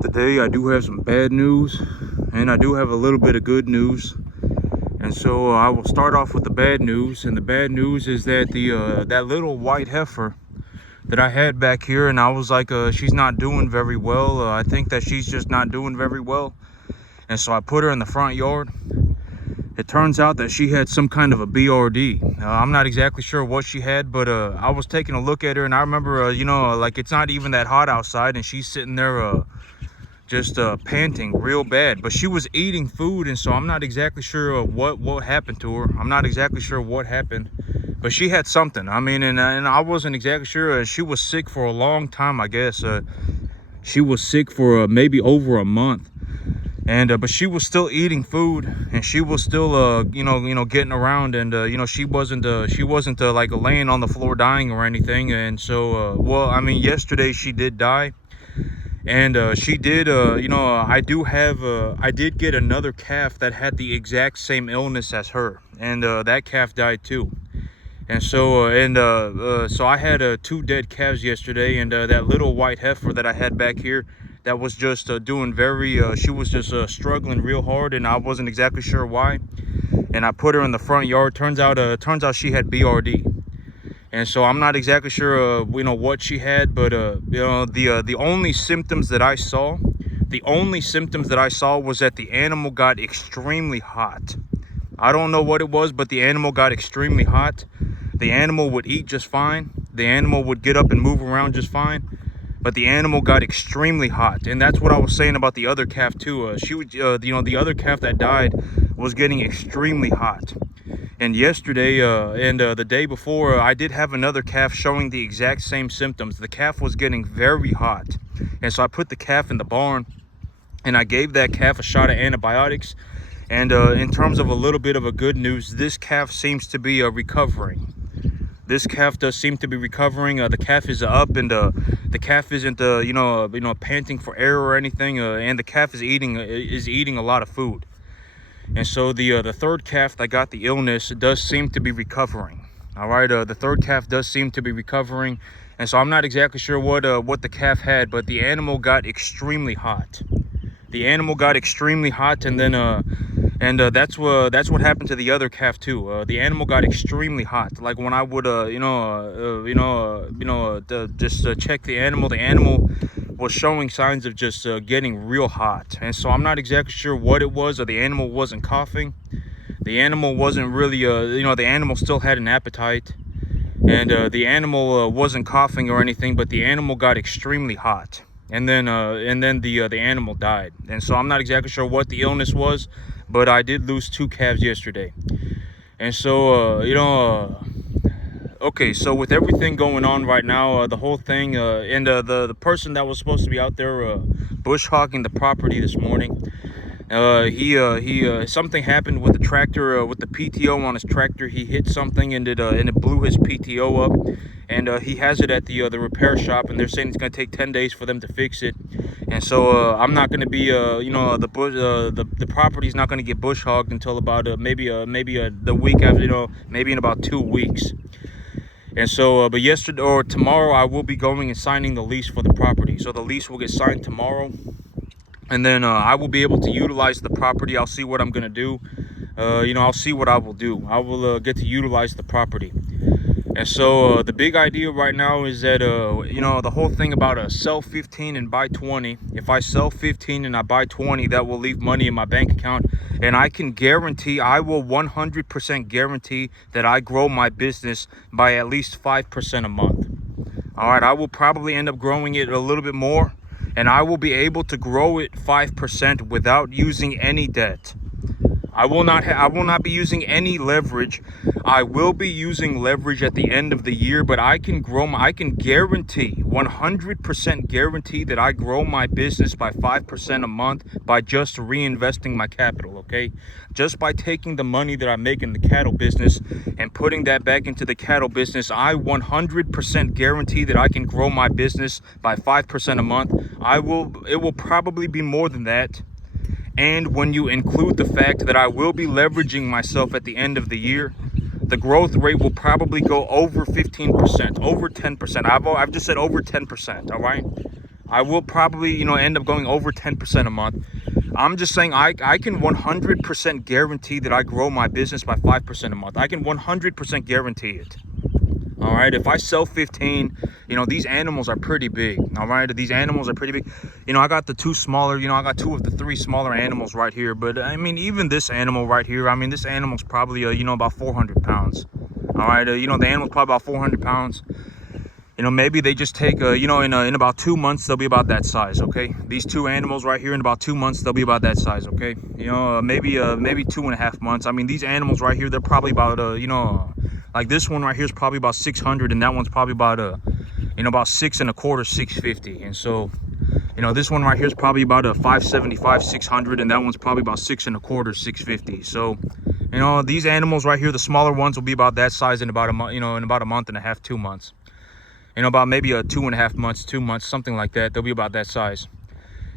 Today I do have some bad news and I do have a little bit of good news. And so I will start off with the bad news. And the bad news is that that little white heifer that I had back here, and I was like, she's not doing very well. I think that she's just not doing very well. And so I put her in the front yard. It turns out that she had some kind of a BRD. I'm not exactly sure what she had, but I was taking a look at her, and I remember, like, it's not even that hot outside, and she's sitting there just panting real bad. But she was eating food, and so I'm not exactly sure what happened to her. I'm not exactly sure what happened, but she had something. I mean, and I wasn't exactly sure. She was sick for a long time, I guess. She was sick for maybe over a month. And but she was still eating food, and she was still getting around, and she wasn't like laying on the floor dying or anything. And so well, I mean, yesterday she did die, and she did I did get another calf that had the exact same illness as her, and that calf died too. And so so I had two dead calves yesterday, and that little white heifer that I had back here, that was just doing very she was just struggling real hard, and I wasn't exactly sure why. And I put her in the front yard. Turns out she had BRD. And so I'm not exactly sure what she had, but the only symptoms that I saw was that the animal got extremely hot. I don't know what it was, but the animal got extremely hot. The animal would eat just fine. The animal would get up and move around just fine. But the animal got extremely hot. And that's what I was saying about the other calf too. She would, the other calf that died was getting extremely hot. And yesterday and the day before, I did have another calf showing the exact same symptoms. The calf was getting very hot. And so I put the calf in the barn, and I gave that calf a shot of antibiotics. And in terms of a little bit of a good news, this calf seems to be recovering. This calf does seem to be recovering. The calf is up, and the calf isn't panting for air or anything. And the calf is eating a lot of food. And so the third calf that got the illness does seem to be recovering. All right, the third calf does seem to be recovering. And so I'm not exactly sure what the calf had, but the animal got extremely hot. The animal got extremely hot, and then that's what happened to the other calf too. The animal got extremely hot. Like when I would just check the animal was showing signs of just getting real hot. And so I'm not exactly sure what it was. Or the animal wasn't coughing. The animal wasn't really the animal still had an appetite, and the animal wasn't coughing or anything, but the animal got extremely hot. And then the animal died. And so I'm not exactly sure what the illness was, but I did lose two calves yesterday. And so okay, so with everything going on right now, the whole thing, and the person that was supposed to be out there bush hogging the property this morning, he something happened with the tractor, with the PTO on his tractor. He hit something, and it blew his PTO up. And he has it at the repair shop, and they're saying it's going to take 10 days for them to fix it. And so I'm not going to be the property's not going to get bush hogged until about maybe the week after, maybe in about 2 weeks. And so but yesterday or tomorrow, I will be going and signing the lease for the property. So the lease will get signed tomorrow, and then I will be able to utilize the property. I'll see what I'm going to do. I'll see what I will do. I will get to utilize the property. And so the big idea right now is that, the whole thing about sell 15 and buy 20. If I sell 15 and I buy 20, that will leave money in my bank account. And I can guarantee, I will 100% guarantee that I grow my business by at least 5% a month. All right, I will probably end up growing it a little bit more. And I will be able to grow it 5% without using any debt. I will not be using any leverage. I will be using leverage at the end of the year, but I can guarantee, 100% guarantee that I grow my business by 5% a month by just reinvesting my capital, okay? Just by taking the money that I make in the cattle business and putting that back into the cattle business, I 100% guarantee that I can grow my business by 5% a month. It will probably be more than that. And when you include the fact that I will be leveraging myself at the end of the year, the growth rate will probably go over 15%, over 10%. I've just said over 10%, all right? I will probably, you know, end up going over 10% a month. I'm just saying I can 100% guarantee that I grow my business by 5% a month. I can 100% guarantee it. All right, if I sell 15, you know, these animals are pretty big. All right, these animals are pretty big. You know, I got the two smaller, you know, I got two of the three smaller animals right here. But I mean, even this animal right here, I mean, this animal's probably, you know, about 400 pounds. All right, you know, the animal's probably about 400 pounds. You know, maybe they just take, you know, in about 2 months, they'll be about that size, okay? These two animals right here, in about 2 months, they'll be about that size, okay? You know, maybe 2.5 months. I mean, these animals right here, they're probably about, you know, like this one right here is probably about 600, and that one's probably about, you know, about 6 1/4, 650. And so, you know, this one right here is probably about a 575, 600, and that one's probably about 6 1/4, 650. So, you know, these animals right here, the smaller ones will be about that size in about a month, you know, in about a month and a half, 2 months. You know, about maybe 2.5 months, 2 months, something like that. They'll be about that size.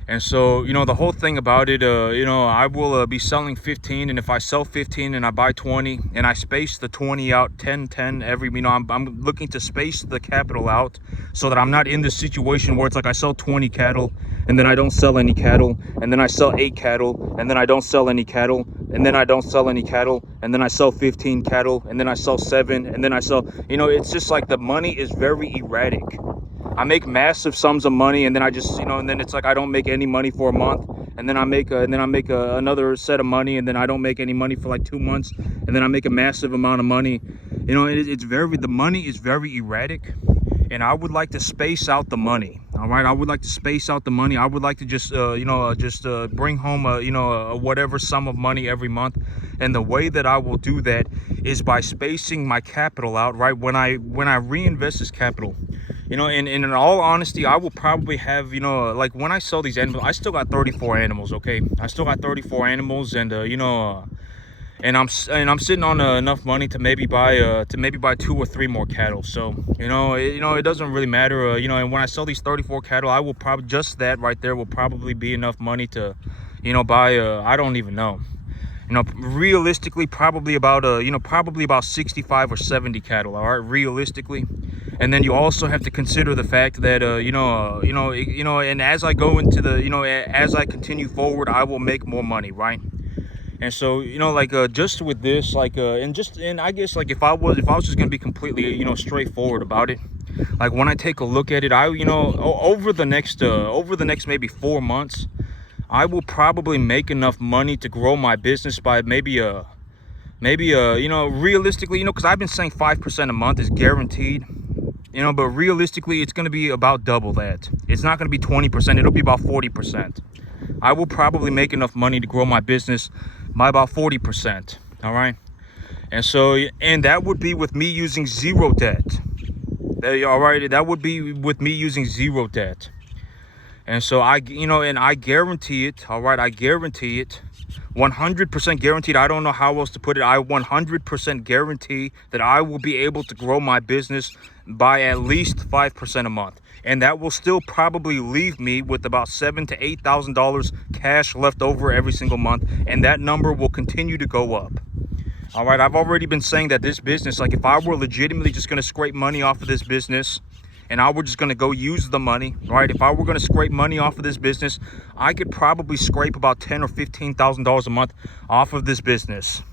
And so, you know, the whole thing about it, you know, I will be selling 15, and if I sell 15 and I buy 20 and I space the 20 out 10 every, you know, I'm looking to space the capital out so that I'm not in this situation where it's like I sell 20 cattle and then I don't sell any cattle, and then I sell 8 cattle and then I don't sell any cattle, and then I don't sell any cattle, and then I sell 15 cattle, and then I sell 7, and then I sell, you know, it's just like the money is very erratic. I make massive sums of money, and then I just, you know, and then it's like I don't make any money for a month, and then I make another set of money, and then I don't make any money for like 2 months, and then I make a massive amount of money. You know, the money is very erratic, and I would like to space out the money. All right, I would like to space out the money. I would like to just bring home whatever sum of money every month. And the way that I will do that is by spacing my capital out. Right, when I reinvest this capital, you know, and in all honesty, I will probably have, you know, like when I sell these animals, I still got 34 animals, okay? I still got 34 animals, and you know, and I'm sitting on enough money to maybe buy 2 or 3 more cattle. So, you know, it doesn't really matter, you know. And when I sell these 34 cattle, I will probably, just that right there will probably be enough money to, you know, buy I don't even know. You know, realistically, probably about probably about 65 or 70 cattle. All right, realistically. And then you also have to consider the fact that and as I go into the, you know, as I continue forward, I will make more money, right? And so, you know, like just with this, like and I guess, like, if I was just gonna be completely, you know, straightforward about it, like when I take a look at it, over the next maybe 4 months, I will probably make enough money to grow my business by maybe you know, realistically, you know, because I've been saying 5% a month is guaranteed, you know, but realistically, it's going to be about double that. It's not going to be 20%. It'll be about 40%. I will probably make enough money to grow my business by about 40%. All right. And so, and that would be with me using zero debt. All right. That would be with me using zero debt. And so I guarantee it. All right. I guarantee it. 100% guaranteed. I don't know how else to put it. I 100% guarantee that I will be able to grow my business by at least 5% a month, and that will still probably leave me with about $7,000 to $8,000 cash left over every single month, and that number will continue to go up. All right, I've already been saying that this business, like if I were legitimately just going to scrape money off of this business, and I were just going to go use the money, right? If I were going to scrape money off of this business, I could probably scrape about $10,000 or $15,000 a month off of this business,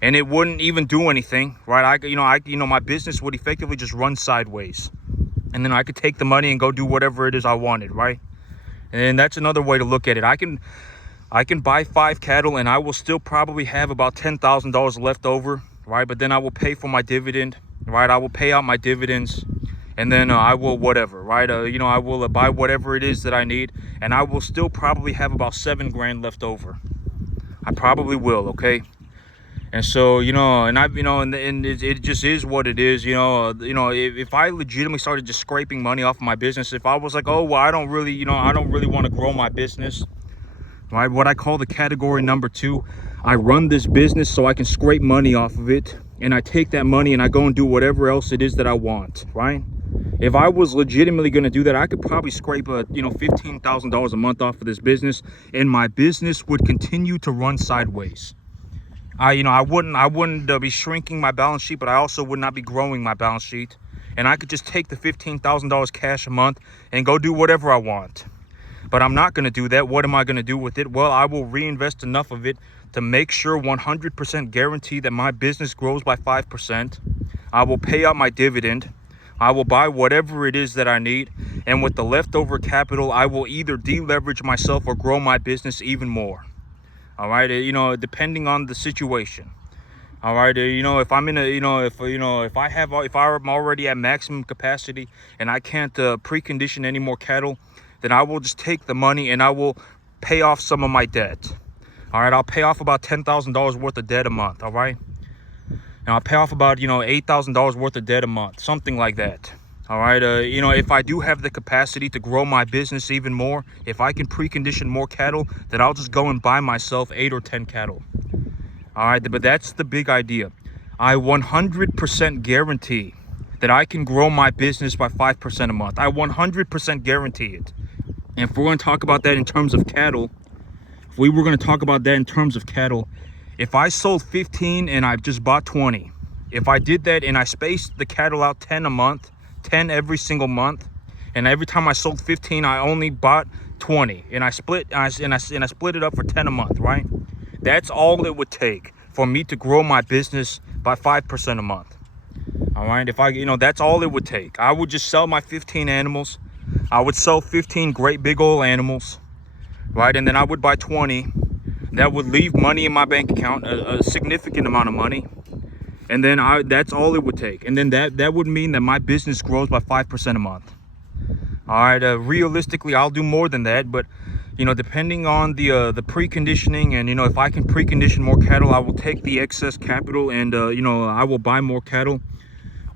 and it wouldn't even do anything, right? My business would effectively just run sideways, and then I could take the money and go do whatever it is I wanted, right? And that's another way to look at it. I can buy 5 cattle, and I will still probably have about $10,000 left over, right? But then I will pay for my dividend, right? I will pay out my dividends. And then I will whatever, right? I will buy whatever it is that I need, and I will still probably have about $7 grand left over. I probably will, okay? And so, you know, and it just is what it is, you know. If I legitimately started just scraping money off of my business, if I was like, oh, well, I don't really want to grow my business, right? What I call the category number 2, I run this business so I can scrape money off of it, and I take that money and I go and do whatever else it is that I want, right? If I was legitimately going to do that, I could probably scrape $15,000 a month off of this business, and my business would continue to run sideways. I wouldn't be shrinking my balance sheet, but I also would not be growing my balance sheet. and I could just take the $15,000 cash a month and go do whatever I want. But I'm not going to do that. What am I going to do with it? Well, I will reinvest enough of it to make sure 100% guarantee that my business grows by 5%. I will pay out my dividend. I will buy whatever it is that I need. And with the leftover capital, I will either deleverage myself or grow my business even more. All right. Depending on the situation. All right. If I'm in a, if I'm already at maximum capacity and I can't precondition any more cattle, then I will just take the money and I will pay off some of my debt. All right. I'll pay off about $10,000 worth of debt a month. All right. And I'll pay off about, $8,000 worth of debt a month, something like that. All right. If I do have the capacity to grow my business even more, if I can precondition more cattle, then I'll just go and buy myself 8 or 10 cattle. All right. But that's the big idea. I 100% guarantee that I can grow my business by 5% a month. I 100% guarantee it. And if we're going to talk about that in terms of cattle, if I sold 15 and I just bought 20, if I did that and I spaced the cattle out 10 a month, 10 every single month, and every time I sold 15, I only bought 20, and I split it up for 10 a month, right? That's all it would take for me to grow my business by 5% a month. All right, that's all it would take. I would just sell my 15 animals. I would sell 15 great big old animals, right? And then I would buy 20. That would leave money in my bank account, a significant amount of money. And then that's all it would take. And then that would mean that my business grows by 5% a month. All right, realistically, I'll do more than that. But, depending on the preconditioning and, if I can precondition more cattle, I will take the excess capital and, I will buy more cattle.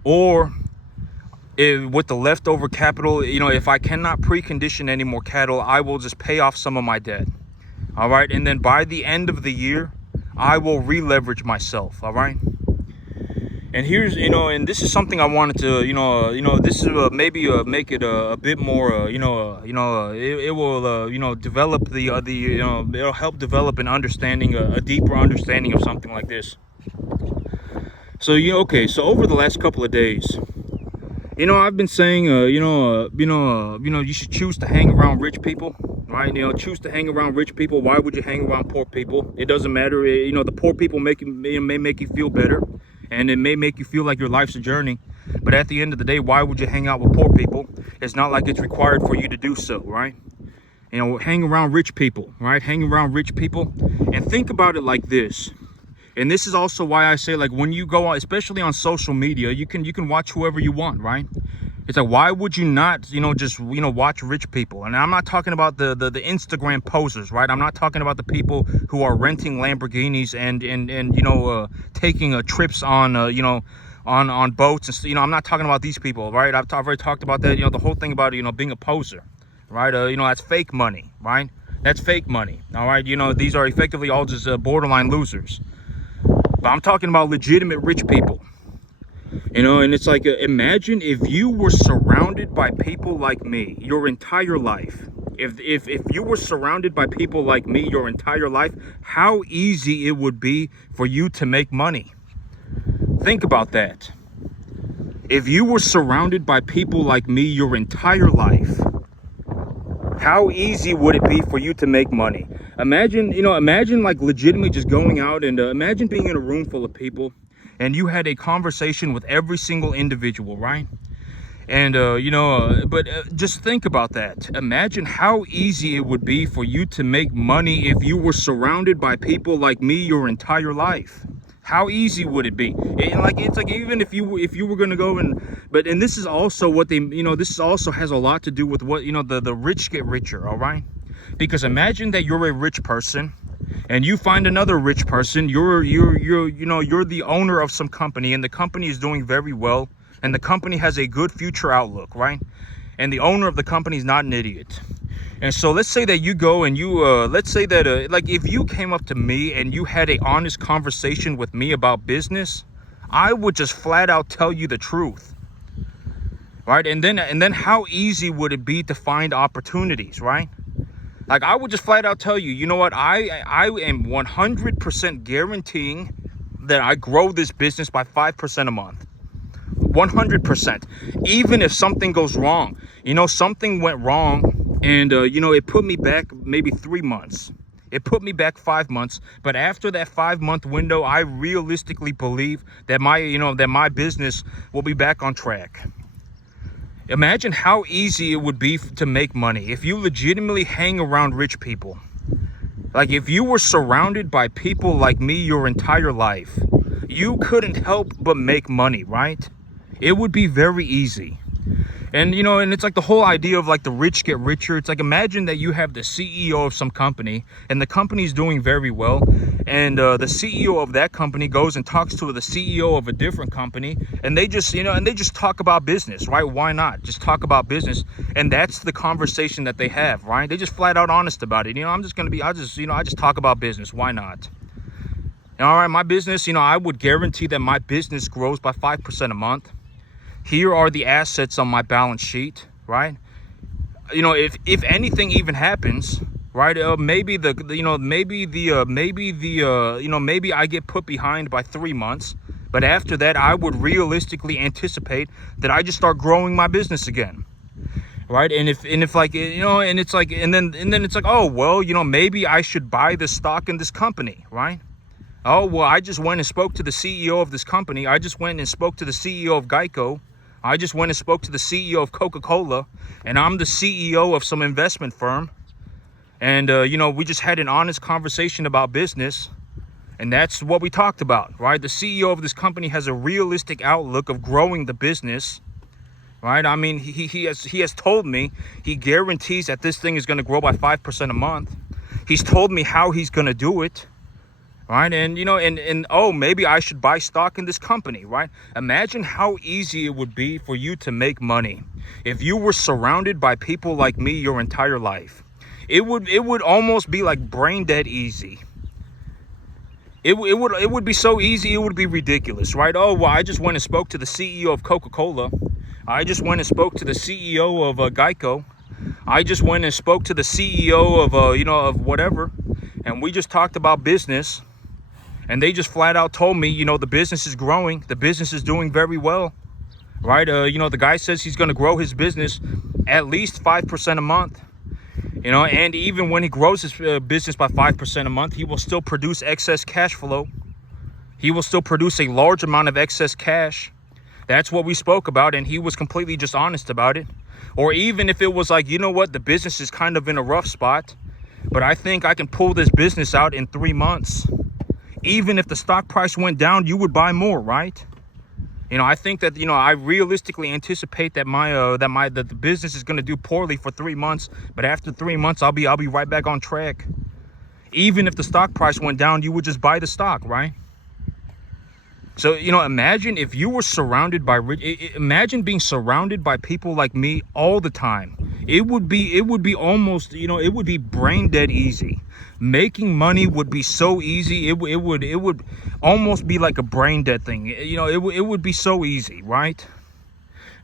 Or with the leftover capital, if I cannot precondition any more cattle, I will just pay off some of my debt. All right. And then by the end of the year, I will re-leverage myself. All right. And here's, and this is something I wanted to, this is maybe make it a bit more, it will, develop it'll help develop an understanding, a deeper understanding of something like this. So, so over the last couple of days, I've been saying, you should choose to hang around rich people. Right, choose to hang around rich people. Why would you hang around poor people? It doesn't matter. The poor people may make you feel better, and it may make you feel like your life's a journey. But at the end of the day, why would you hang out with poor people? It's not like it's required for you to do so, right? Hang around rich people, right? Hang around rich people, and think about it like this. And this is also why I say, like, when you go out, especially on social media, you can watch whoever you want, right? It's like, why would you not, just, watch rich people? And I'm not talking about the Instagram posers, right? I'm not talking about the people who are renting Lamborghinis and taking trips on, on boats. And, I'm not talking about these people, right? I've already talked about that, the whole thing about, being a poser, right? That's fake money, right? That's fake money, all right? These are effectively all just borderline losers. But I'm talking about legitimate rich people. And it's like, imagine if you were surrounded by people like me your entire life. If you were surrounded by people like me your entire life, how easy it would be for you to make money. Think about that. If you were surrounded by people like me your entire life, how easy would it be for you to make money? Imagine like legitimately just going out and imagine being in a room full of people and you had a conversation with every single individual, right? And, just think about that. Imagine how easy it would be for you to make money if you were surrounded by people like me your entire life. How easy would it be? It's like even if you were going to go and this is also what this also has a lot to do with what, the rich get richer, all right? Because imagine that you're a rich person and you find another rich person. You're the owner of some company and the company is doing very well and the company has a good future outlook, right? And the owner of the company is not an idiot. And so let's say that you go and let's say that like if you came up to me and you had a honest conversation with me about business, I would just flat out tell you the truth, right? And then how easy would it be to find opportunities, right? Like I would just flat out tell you, you know what, I am 100% guaranteeing that I grow this business by 5% a month. 100%. Even if something goes wrong, something went wrong, and it put me back maybe 3 months. It put me back 5 months, but after that 5-month window, I realistically believe that my business will be back on track. Imagine how easy it would be to make money if you legitimately hang around rich people. Like, if you were surrounded by people like me your entire life, you couldn't help but make money, right? It would be very easy. And and it's like the whole idea of like the rich get richer. It's like, imagine that you have the CEO of some company, and the company's doing very well, and the CEO of that company goes and talks to the CEO of a different company, and they just talk about business, right? Why not just talk about business? And that's the conversation that they have, right? They just flat out honest about it. I just talk about business. Why not? And all right, my business, I would guarantee that my business grows by 5% a month. Here are the assets on my balance sheet, right? If anything even happens, right? Maybe I get put behind by 3 months, but after that, I would realistically anticipate that I just start growing my business again, right? And if like and it's like, and then it's like, oh well, maybe I should buy the stock in this company, right? Oh well, I just went and spoke to the CEO of this company. I just went and spoke to the CEO of Geico. I just went and spoke to the CEO of Coca-Cola, and I'm the CEO of some investment firm. And, we just had an honest conversation about business, and that's what we talked about, right? The CEO of this company has a realistic outlook of growing the business, right? I mean, he has told me he guarantees that this thing is going to grow by 5% a month. He's told me how he's going to do it. Right. And, oh, maybe I should buy stock in this company. Right. Imagine how easy it would be for you to make money if you were surrounded by people like me your entire life. It would almost be like brain dead easy. It would be so easy. It would be ridiculous. Right. Oh, well, I just went and spoke to the CEO of Coca-Cola. I just went and spoke to the CEO of Geico. I just went and spoke to the CEO of, of whatever. And we just talked about business. And they just flat out told me, the business is growing. The business is doing very well, right? The guy says he's going to grow his business at least 5% a month, and even when he grows his business by 5% a month, he will still produce excess cash flow. He will still produce a large amount of excess cash. That's what we spoke about. And he was completely just honest about it. Or even if it was like, the business is kind of in a rough spot, but I think I can pull this business out in 3 months. Even if the stock price went down, you would buy more, right? I think that, I realistically anticipate that that the business is going to do poorly for 3 months, but after 3 months, I'll be right back on track. Even if the stock price went down, you would just buy the stock, right? So, imagine if you were surrounded by imagine being surrounded by people like me all the time. It would be almost, it would be brain dead easy. Making money would be so easy. It would almost be like a brain dead thing. It would be so easy, right?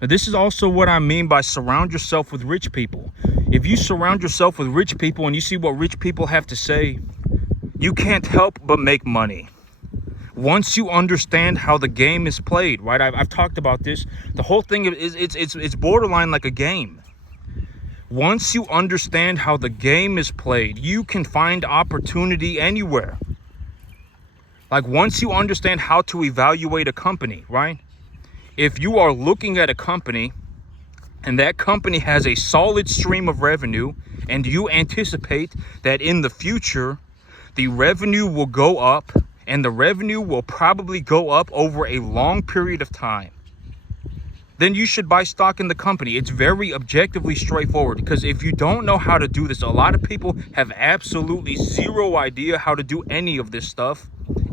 Now, this is also what I mean by surround yourself with rich people. If you surround yourself with rich people and you see what rich people have to say, you can't help but make money. Once you understand how the game is played, right? I've talked about this. The whole thing is it's borderline like a game. Once you understand how the game is played, you can find opportunity anywhere. Like, once you understand how to evaluate a company, right? If you are looking at a company and that company has a solid stream of revenue, and you anticipate that in the future, the revenue will go up, and the revenue will probably go up over a long period of time, then you should buy stock in the company. It's very objectively straightforward, because if you don't know how to do this, a lot of people have absolutely zero idea how to do any of this stuff,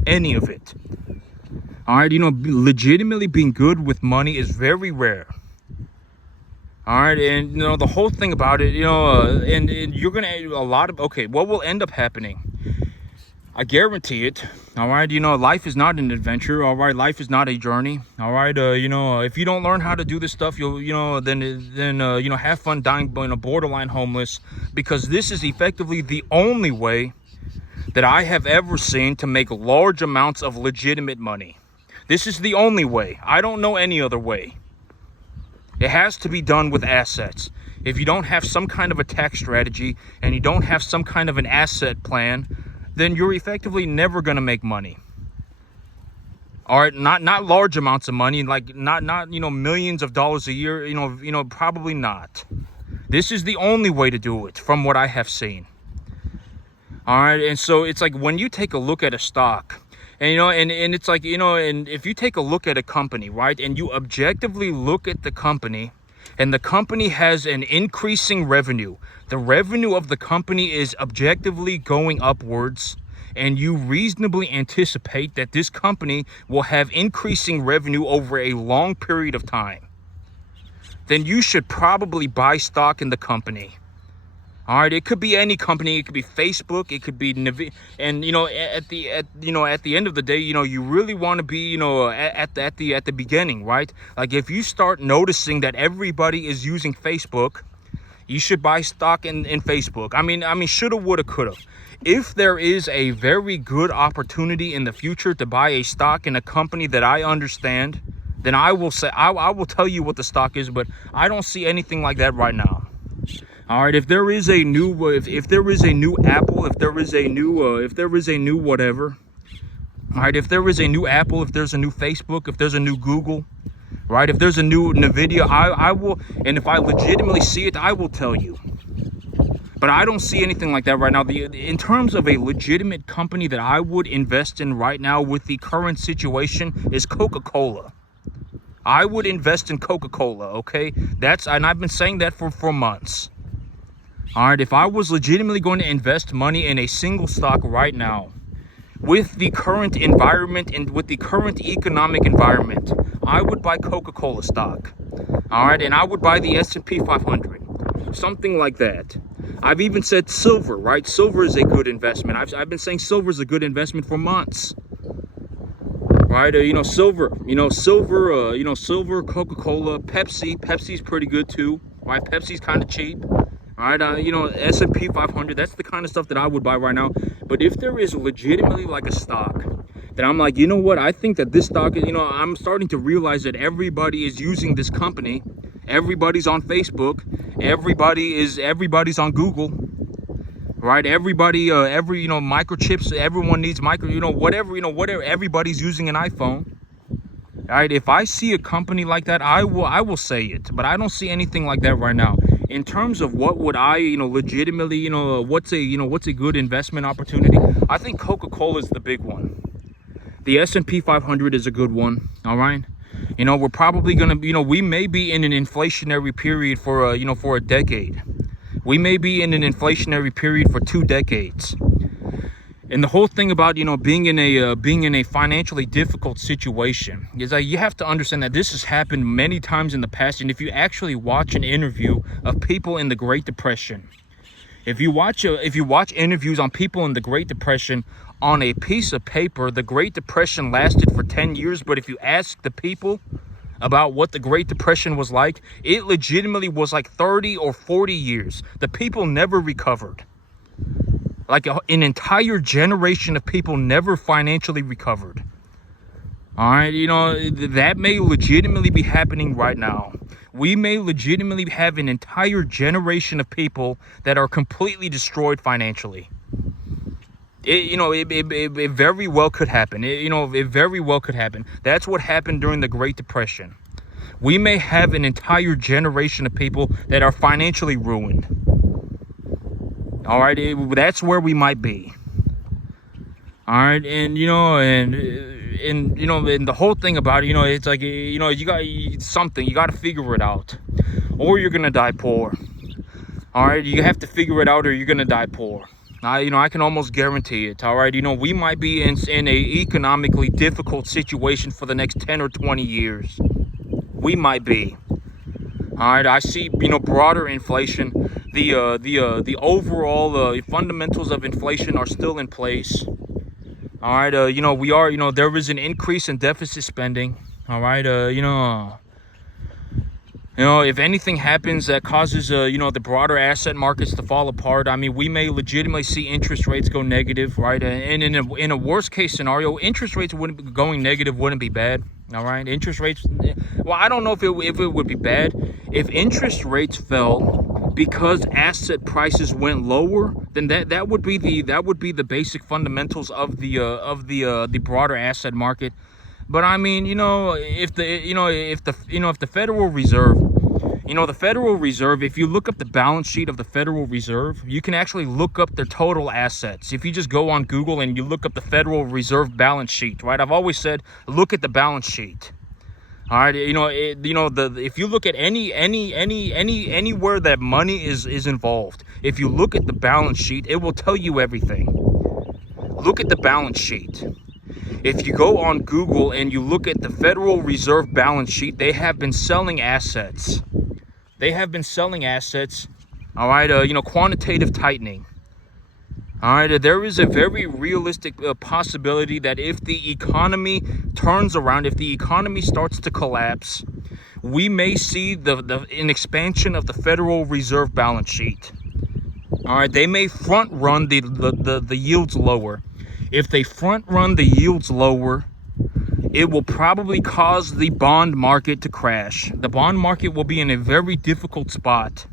any of it. All right, legitimately being good with money is very rare. All right, and the whole thing about it, and you're gonna what will end up happening? I guarantee it. All right. Life is not an adventure. All right. Life is not a journey. All right. If you don't learn how to do this stuff, then have fun dying, borderline homeless, because this is effectively the only way that I have ever seen to make large amounts of legitimate money. This is the only way. I don't know any other way. It has to be done with assets. If you don't have some kind of a tax strategy and you don't have some kind of an asset plan, then you're effectively never going to make money. All right, not large amounts of money, like not millions of dollars a year, probably not. This is the only way to do it from what I have seen. All right, and so it's like when you take a look at a stock, and it's like, and if you take a look at a company, right, and you objectively look at the company, and the company has an increasing revenue, the revenue of the company is objectively going upwards, and you reasonably anticipate that this company will have increasing revenue over a long period of time, then you should probably buy stock in the company. All right, it could be any company. It could be Facebook. It could be and at the end of the day, you really want to be at the beginning, right? Like if you start noticing that everybody is using Facebook, you should buy stock in Facebook. I mean, shoulda, woulda, coulda. If there is a very good opportunity in the future to buy a stock in a company that I understand, then I will say I will tell you what the stock is. But I don't see anything like that right now. All right, if there is a new if there is a new Apple, if there is a new whatever, all right, if there is a new Apple, if there's a new Facebook, if there's a new Google, right, if there's a new Nvidia, I will, and if I legitimately see it, I will tell you. But I don't see anything like that right now. In terms of a legitimate company that I would invest in right now with the current situation is Coca-Cola. I would invest in Coca-Cola, okay? And I've been saying that for months. All right, if I was legitimately going to invest money in a single stock right now, with the current environment and with the current economic environment, I would buy Coca-Cola stock. All right, and I would buy the S&P 500, something like that. I've even said silver, right? Silver is a good investment. I've been saying silver is a good investment for months. Right, silver, silver, Coca-Cola, Pepsi. Pepsi's pretty good too. Right, Pepsi's kind of cheap. All right, S&P 500. That's the kind of stuff that I would buy right now. But if there is legitimately like a stock that I'm like, you know what? I think that this stock, I'm starting to realize that everybody is using this company. Everybody's on Facebook. Everybody's on Google. Right, everybody, microchips. Everyone needs whatever. Everybody's using an iPhone. All right, if I see a company like that, I will say it. But I don't see anything like that right now. In terms of what would I, legitimately, what's a good investment opportunity? I think Coca-Cola is the big one. The S&P 500 is a good one. All right, we're probably gonna, we may be in an inflationary period for a decade. We may be in an inflationary period for 2 decades. And the whole thing about, being in a financially difficult situation is that you have to understand that this has happened many times in the past. And if you actually watch an interview of people in the Great Depression, if you watch interviews on people in the Great Depression on a piece of paper, the Great Depression lasted for 10 years. But if you ask the people about what the Great Depression was like, it legitimately was like 30 or 40 years. The people never recovered. Like an entire generation of people never financially recovered. All right, that may legitimately be happening right now. We may legitimately have an entire generation of people that are completely destroyed financially. It very well could happen. It very well could happen. That's what happened during the Great Depression. We may have an entire generation of people that are financially ruined. All right, that's where we might be. All right, and and the whole thing about it, it's like, you got something, you got to figure it out, or you're gonna die poor. All right, you have to figure it out, or you're gonna die poor. I can almost guarantee it. All right, we might be in a economically difficult situation for the next 10 or 20 years. We might be. All right, I see, broader inflation. The overall fundamentals of inflation are still in place. All right, we are, there is an increase in deficit spending. All right, You know, if anything happens that causes, you know, the broader asset markets to fall apart, I mean, we may legitimately see interest rates go negative, right? And in a worst case scenario, interest rates going negative wouldn't be bad, all right? Interest rates, well, I don't know if it would be bad. If interest rates fell because asset prices went lower, then that would be the basic fundamentals of the broader asset market. But I mean, if the Federal Reserve, the Federal Reserve, if you look up the balance sheet of the Federal Reserve, you can actually look up their total assets. If you just go on Google and you look up the Federal Reserve balance sheet, right? I've always said, look at the balance sheet. All right, if you look at anywhere that money is involved, if you look at the balance sheet, it will tell you everything. Look at the balance sheet. If you go on Google and you look at the Federal Reserve balance sheet, they have been selling assets. They have been selling assets. All right, quantitative tightening. All right, there is a very realistic possibility that if the economy turns around, if the economy starts to collapse, we may see an expansion of the Federal Reserve balance sheet. All right, they may front run the yields lower. If they front run the yields lower, it will probably cause the bond market to crash. The bond market will be in a very difficult spot.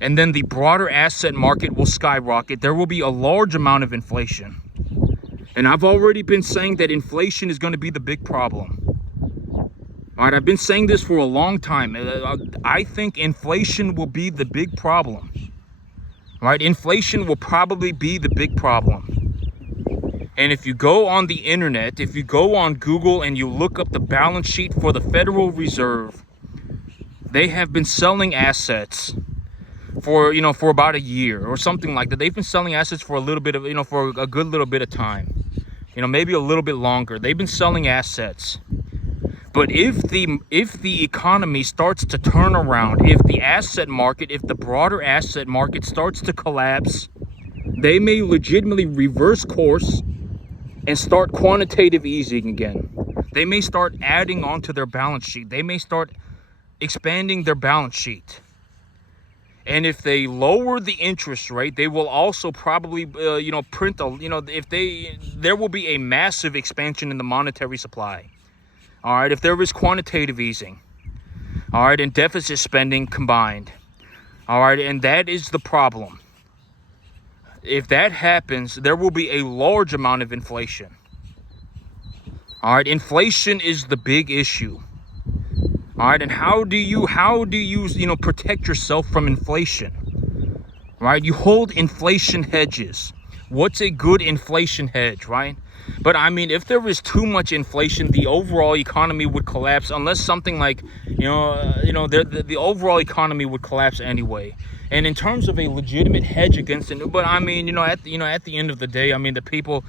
And then the broader asset market will skyrocket. There will be a large amount of inflation. And I've already been saying that inflation is going to be the big problem. All right, I've been saying this for a long time. I think inflation will be the big problem. All right, inflation will probably be the big problem. And if you go on the internet, if you go on Google and you look up the balance sheet for the Federal Reserve, they have been selling assets for about a year or something like that. They've been selling assets for a little bit of, for a good little bit of time, maybe a little bit longer. They've been selling assets. But if the economy starts to turn around, if the broader asset market starts to collapse, they may legitimately reverse course and start quantitative easing again. They may start adding onto their balance sheet. They may start expanding their balance sheet. And if they lower the interest rate, they will also probably, print there will be a massive expansion in the monetary supply. All right, if there is quantitative easing, all right, and deficit spending combined, all right, and that is the problem. If that happens, there will be a large amount of inflation. All right, inflation is the big issue. All right, and how do you protect yourself from inflation? Right, you hold inflation hedges. What's a good inflation hedge, right? But I mean, if there is too much inflation, the overall economy would collapse. Unless something like, the overall economy would collapse anyway. And in terms of a legitimate hedge against it, but I mean, at the end of the day, I mean, the people,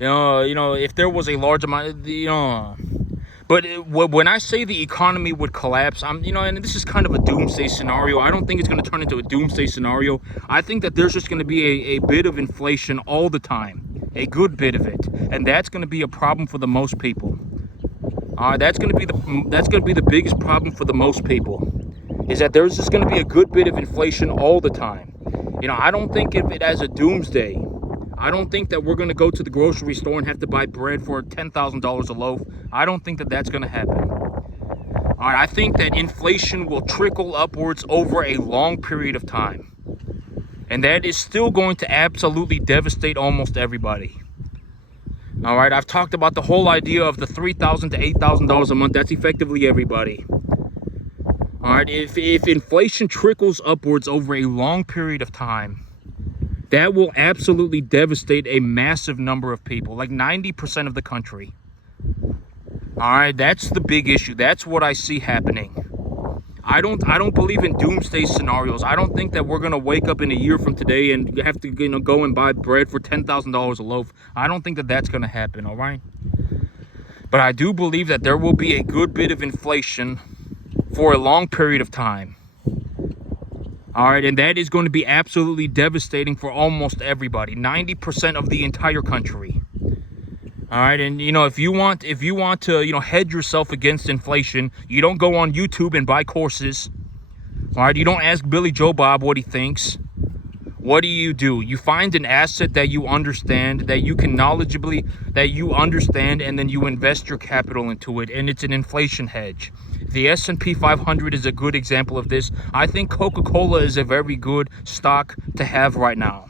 if there was a large amount, But when I say the economy would collapse, and this is kind of a doomsday scenario. I don't think it's going to turn into a doomsday scenario. I think that there's just going to be a bit of inflation all the time, a good bit of it, and that's going to be a problem for the most people. That's going to be the biggest problem for the most people, is that there's just going to be a good bit of inflation all the time. I don't think of it as a doomsday. I don't think that we're going to go to the grocery store and have to buy bread for $10,000 a loaf. I don't think that that's going to happen. All right, I think that inflation will trickle upwards over a long period of time. And that is still going to absolutely devastate almost everybody. All right, I've talked about the whole idea of the $3,000 to $8,000 a month. That's effectively everybody. All right, if inflation trickles upwards over a long period of time, that will absolutely devastate a massive number of people, like 90% of the country. All right, that's the big issue. That's what I see happening. I don't believe in doomsday scenarios. I don't think that we're gonna wake up in a year from today and have to go and buy bread for $10,000 a loaf. I don't think that that's gonna happen. All right, but I do believe that there will be a good bit of inflation for a long period of time. All right, and that is going to be absolutely devastating for almost everybody, 90% of the entire country. All right, and if you want to hedge yourself against inflation, you don't go on YouTube and buy courses. All right, you don't ask Billy Joe Bob what he thinks. What do? You find an asset that you understand, that you can knowledgeably, that you understand, and then you invest your capital into it, and it's an inflation hedge. The S&P 500 is a good example of this. I think Coca-Cola is a very good stock to have right now.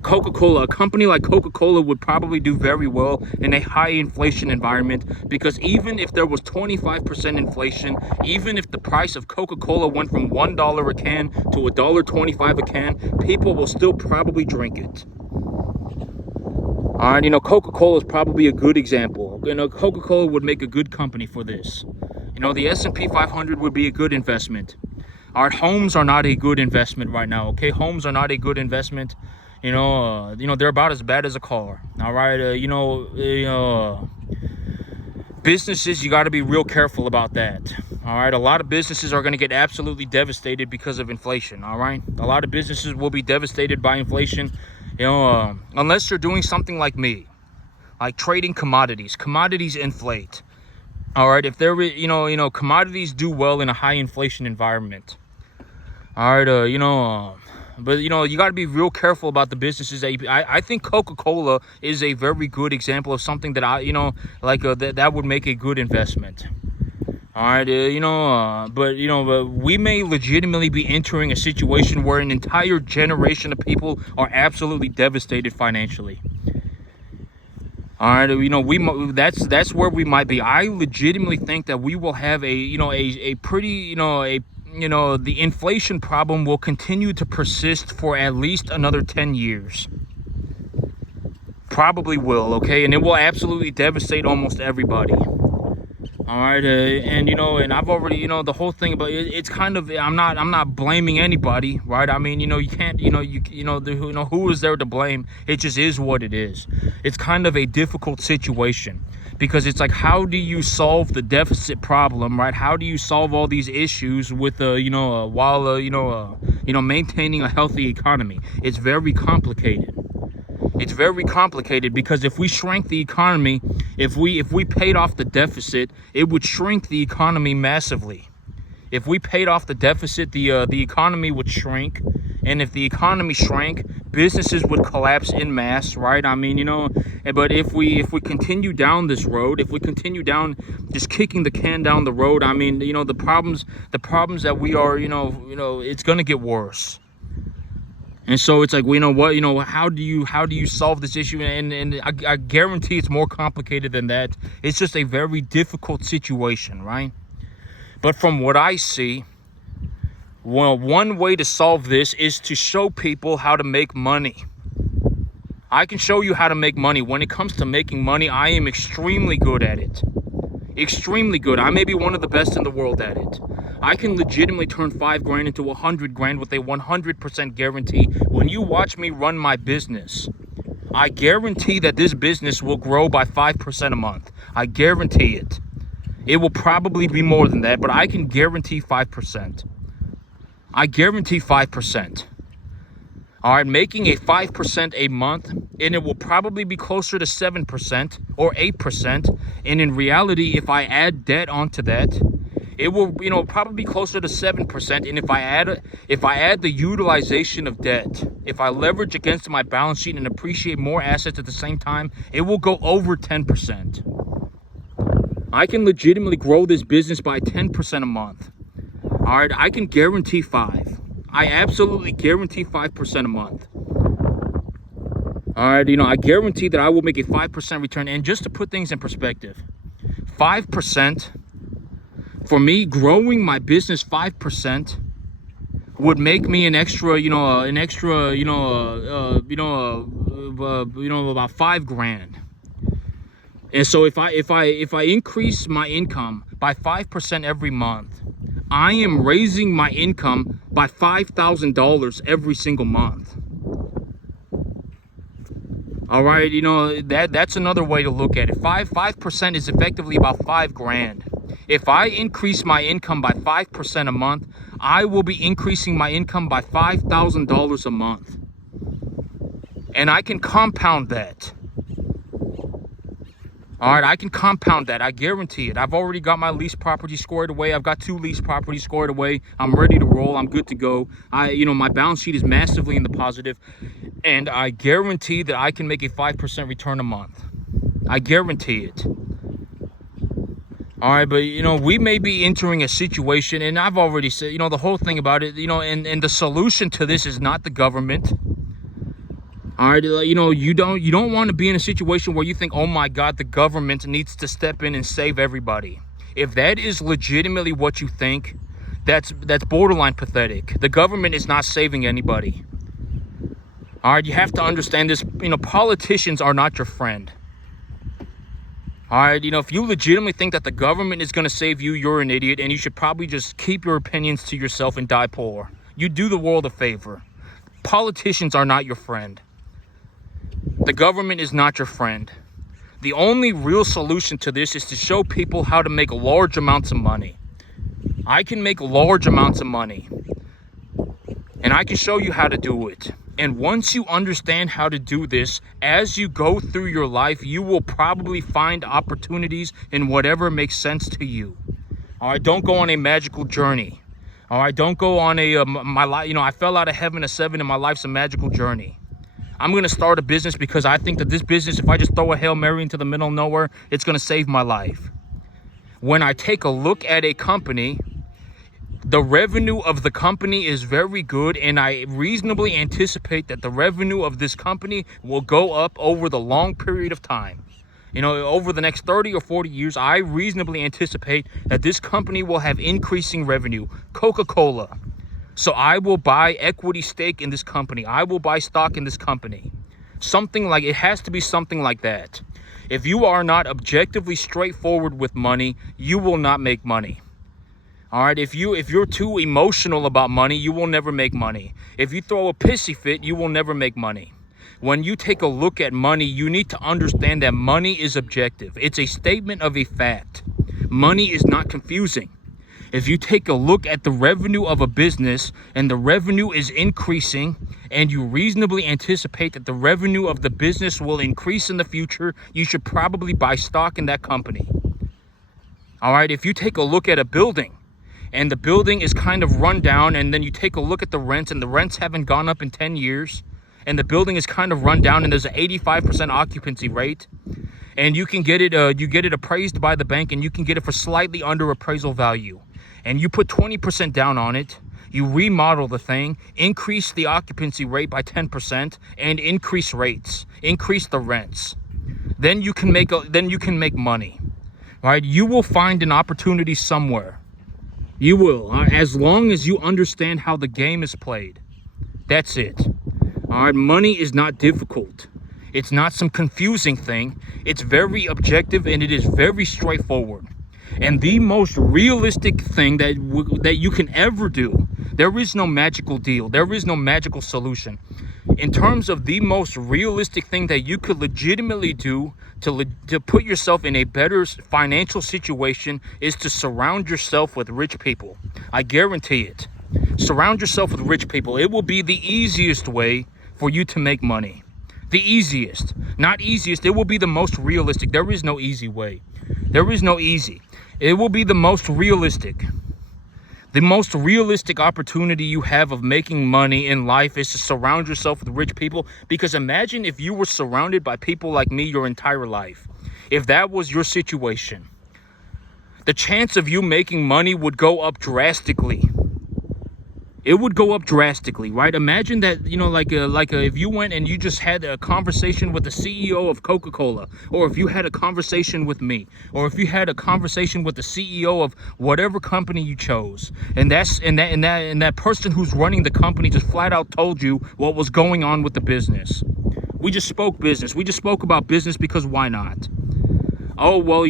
Coca-Cola, a company like Coca-Cola would probably do very well in a high inflation environment, because even if there was 25% inflation, even if the price of Coca-Cola went from $1 a can to $1.25 a can, people will still probably drink it. All right, Coca-Cola is probably a good example. Coca-Cola would make a good company for this. The S&P 500 would be a good investment. Our homes are not a good investment right now, okay? Homes are not a good investment. They're about as bad as a car. All right, businesses, you got to be real careful about that. All right, a lot of businesses are going to get absolutely devastated because of inflation. All right, a lot of businesses will be devastated by inflation. Unless you're doing something like me, like trading commodities. Commodities inflate. All right, if there, commodities do well in a high inflation environment. All right, but you got to be real careful about the businesses that I think Coca-Cola is a very good example of something that that would make a good investment. All right, but we may legitimately be entering a situation where an entire generation of people are absolutely devastated financially. All right, that's where we might be. I legitimately think that we will have a pretty the inflation problem will continue to persist for at least another 10 years. Probably will, okay? And it will absolutely devastate almost everybody. All right, and I've already, the whole thing about it, it's kind of, I'm not blaming anybody, right? I mean, you can't, who is there to blame? It just is what it is. It's kind of a difficult situation, because it's like, how do you solve the deficit problem, right? How do you solve all these issues with, while maintaining a healthy economy? It's very complicated. It's very complicated, because if we shrank the economy, if we paid off the deficit, it would shrink the economy massively. If we paid off the deficit, the economy would shrink, and if the economy shrank, businesses would collapse in mass, right? I mean, but if we continue down this road, if we continue down just kicking the can down the road, I mean, the problems that we are, it's gonna get worse. And so it's like, how do you solve this issue? And I guarantee it's more complicated than that. It's just a very difficult situation, right? But from what I see, one way to solve this is to show people how to make money. I can show you how to make money. When it comes to making money, I am extremely good at it. Extremely good. I may be one of the best in the world at it. I can legitimately turn $5,000 into $100,000 with a 100% guarantee. When you watch me run my business, I guarantee that this business will grow by 5% a month. I guarantee it. It will probably be more than that, but I can guarantee 5%. I guarantee 5%. All right, making a 5% a month, and it will probably be closer to 7% or 8%. And in reality, if I add debt onto that, it will, probably be closer to 7%. And if I add the utilization of debt, if I leverage against my balance sheet and appreciate more assets at the same time, it will go over 10%. I can legitimately grow this business by 10% a month. All right, I can guarantee 5. I absolutely guarantee 5% a month. All right, I guarantee that I will make a 5% return. And just to put things in perspective, 5%, for me, growing my business 5% would make me an extra, about $5,000. And so if I increase my income by 5% every month, I am raising my income by $5,000 every single month. All right, that's another way to look at it. 5% is effectively about $5,000. If I increase my income by 5% a month, I will be increasing my income by $5,000 a month. And I can compound that. All right, I can compound that. I guarantee it. I've already got my lease property squared away. I've got 2 lease properties squared away. I'm ready to roll. I'm good to go. My balance sheet is massively in the positive, and I guarantee that I can make a 5% return a month. I guarantee it. All right, but we may be entering a situation, and I've already said, the whole thing about it, and the solution to this is not the government. All right, you don't want to be in a situation where you think, oh my God, the government needs to step in and save everybody. If that is legitimately what you think, that's borderline pathetic. The government is not saving anybody. All right, you have to understand this. Politicians are not your friend. All right, if you legitimately think that the government is going to save you, you're an idiot, and you should probably just keep your opinions to yourself and die poor. You do the world a favor. Politicians are not your friend. The government is not your friend. The only real solution to this is to show people how to make large amounts of money. I can make large amounts of money, and I can show you how to do it. And once you understand how to do this, as you go through your life, you will probably find opportunities in whatever makes sense to you. All right, don't go on a magical journey. All right, don't go on I fell out of heaven at 7 and my life's a magical journey. I'm going to start a business because I think that this business, if I just throw a Hail Mary into the middle of nowhere, it's going to save my life. When I take a look at a company, the revenue of the company is very good, and I reasonably anticipate that the revenue of this company will go up over the long period of time. Over the next 30 or 40 years, I reasonably anticipate that this company will have increasing revenue. Coca-Cola. So I will buy equity stake in this company. I will buy stock in this company. It has to be something like that. If you are not objectively straightforward with money, you will not make money. All right, if you're too emotional about money, you will never make money. If you throw a pissy fit, you will never make money. When you take a look at money, you need to understand that money is objective. It's a statement of a fact. Money is not confusing. If you take a look at the revenue of a business and the revenue is increasing, and you reasonably anticipate that the revenue of the business will increase in the future, you should probably buy stock in that company. All right, if you take a look at a building and the building is kind of run down, and then you take a look at the rents and the rents haven't gone up in 10 years, and the building is kind of run down and there's an 85% occupancy rate, and you get it appraised by the bank, and you can get it for slightly under appraisal value. And you put 20% down on it, you remodel the thing, increase the occupancy rate by 10%, and increase rates, increase the rents. Then you can make money. Right? You will find an opportunity somewhere. You will, as long as you understand how the game is played. That's it. All right, money is not difficult. It's not some confusing thing. It's very objective, and it is very straightforward. And the most realistic thing that you can ever do, there is no magical deal. There is no magical solution. In terms of the most realistic thing that you could legitimately do to put yourself in a better financial situation is to surround yourself with rich people. I guarantee it. Surround yourself with rich people. It will be the easiest way for you to make money. The easiest. Not easiest. It will be the most realistic. There is no easy way. There is no easy. It will be the most realistic. The most realistic opportunity you have of making money in life is to surround yourself with rich people. Because imagine if you were surrounded by people like me your entire life. If that was your situation, the chance of you making money would go up drastically. It would go up drastically, right? Imagine that, if you went and you just had a conversation with the CEO of Coca-Cola, or if you had a conversation with me, or if you had a conversation with the CEO of whatever company you chose, and that person who's running the company just flat out told you what was going on with the business. We just spoke business. We just spoke about business because why not? Oh, well,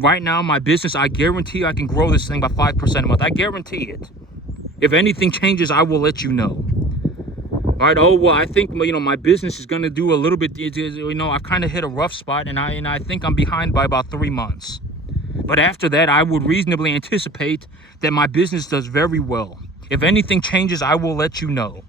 right now my business, I guarantee I can grow this thing by 5% a month. I guarantee it. If anything changes, I will let you know. All right. Oh, well, I think, my business is going to do a little bit, I've kind of hit a rough spot, and I think I'm behind by about 3 months. But after that, I would reasonably anticipate that my business does very well. If anything changes, I will let you know.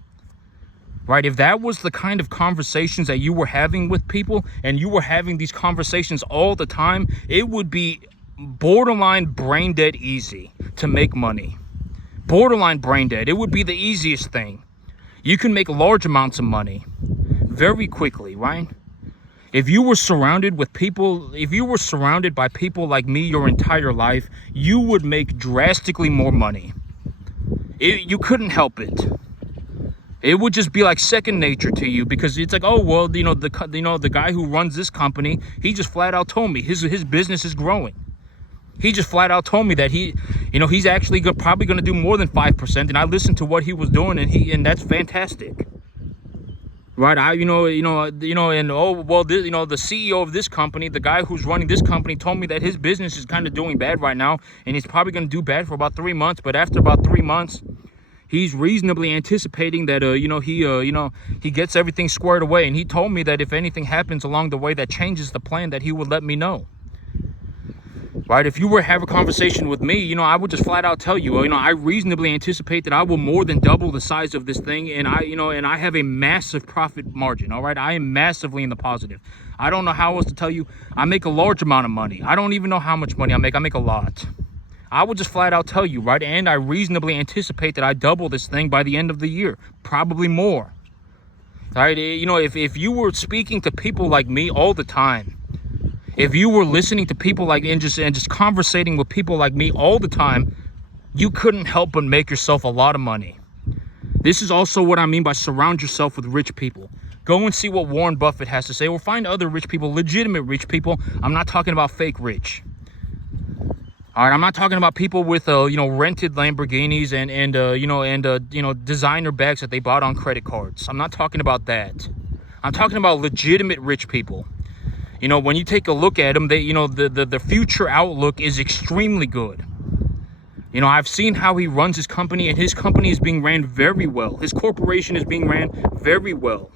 right? If that was the kind of conversations that you were having with people, and you were having these conversations all the time, it would be borderline brain dead easy to make money. Borderline brain dead. It would be the easiest thing. You can make large amounts of money very quickly, right? If you were surrounded with people, if you were surrounded by people like me your entire life, you would make drastically more money. You couldn't help it. It would just be like second nature to you, because it's like, oh, well, the guy who runs this company, he just flat out told me his business is growing. He just flat out told me that he's actually probably going to do more than 5%. And I listened to what he was doing, and that's fantastic. Right, and oh, well, the CEO of this company, the guy who's running this company, told me that his business is kind of doing bad right now, and he's probably going to do bad for about 3 months. But after about 3 months, he's reasonably anticipating that he gets everything squared away. And he told me that if anything happens along the way that changes the plan, that he would let me know. Right, if you were to have a conversation with me, I would just flat out tell you, I reasonably anticipate that I will more than double the size of this thing, and I have a massive profit margin. All right, I am massively in the positive. I don't know how else to tell you. I make a large amount of money. I don't even know how much money I make. I make a lot. I would just flat out tell you, right, and I reasonably anticipate that I double this thing by the end of the year, probably more. All right, if you were speaking to people like me all the time, if you were listening to people like and just conversating with people like me all the time, you couldn't help but make yourself a lot of money. This is also what I mean by surround yourself with rich people. Go and see what Warren Buffett has to say, or find other rich people, legitimate rich people. I'm not talking about fake rich. All right, I'm not talking about people with rented Lamborghinis and designer bags that they bought on credit cards. I'm not talking about that. I'm talking about legitimate rich people. When you take a look at them, the future outlook is extremely good. I've seen how he runs his company, and his company is being ran very well. His corporation is being ran very well.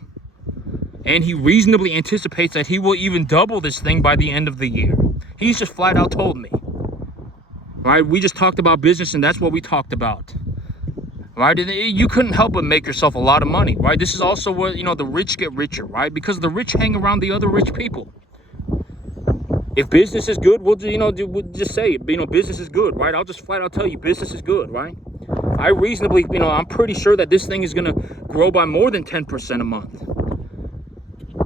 And he reasonably anticipates that he will even double this thing by the end of the year. He's just flat out told me. Right? We just talked about business, and that's what we talked about. Right? You couldn't help but make yourself a lot of money. Right? This is also what, the rich get richer, right? Because the rich hang around the other rich people. If business is good, we'll just say it. Business is good, right? I'll just flat out tell you, business is good, right? I reasonably, I'm pretty sure that this thing is going to grow by more than 10% a month.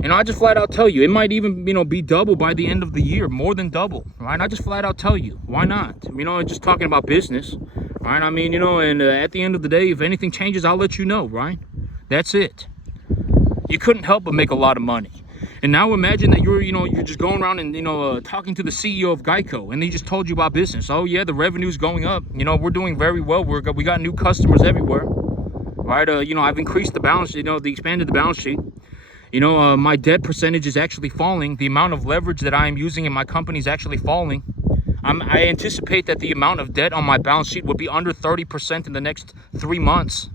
And I just flat out tell you, it might even, be double by the end of the year, more than double, right? I just flat out tell you, why not? Just talking about business, right? And at the end of the day, if anything changes, I'll let you know, right? That's it. You couldn't help but make a lot of money. And now imagine that you're just going around and, talking to the CEO of Geico, and he just told you about business. Oh yeah, the revenue's going up. We're doing very well. We got new customers everywhere, right? I've increased the balance, expanded the balance sheet. My debt percentage is actually falling. The amount of leverage that I am using in my company is actually falling. I anticipate that the amount of debt on my balance sheet will be under 30% in the next 3 months.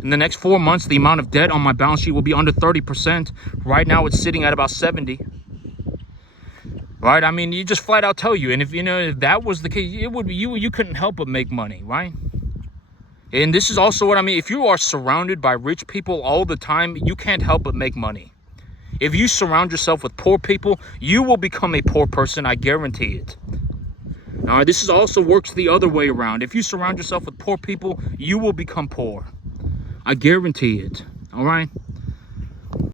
In the next 4 months, the amount of debt on my balance sheet will be under 30%. Right now, it's sitting at about 70. Right? You just flat out tell you. And if that was the case, it would be you couldn't help but make money, right? And this is also what I mean. If you are surrounded by rich people all the time, you can't help but make money. If you surround yourself with poor people, you will become a poor person. I guarantee it. All right, this is also works the other way around. If you surround yourself with poor people, you will become poor. I guarantee it. All right.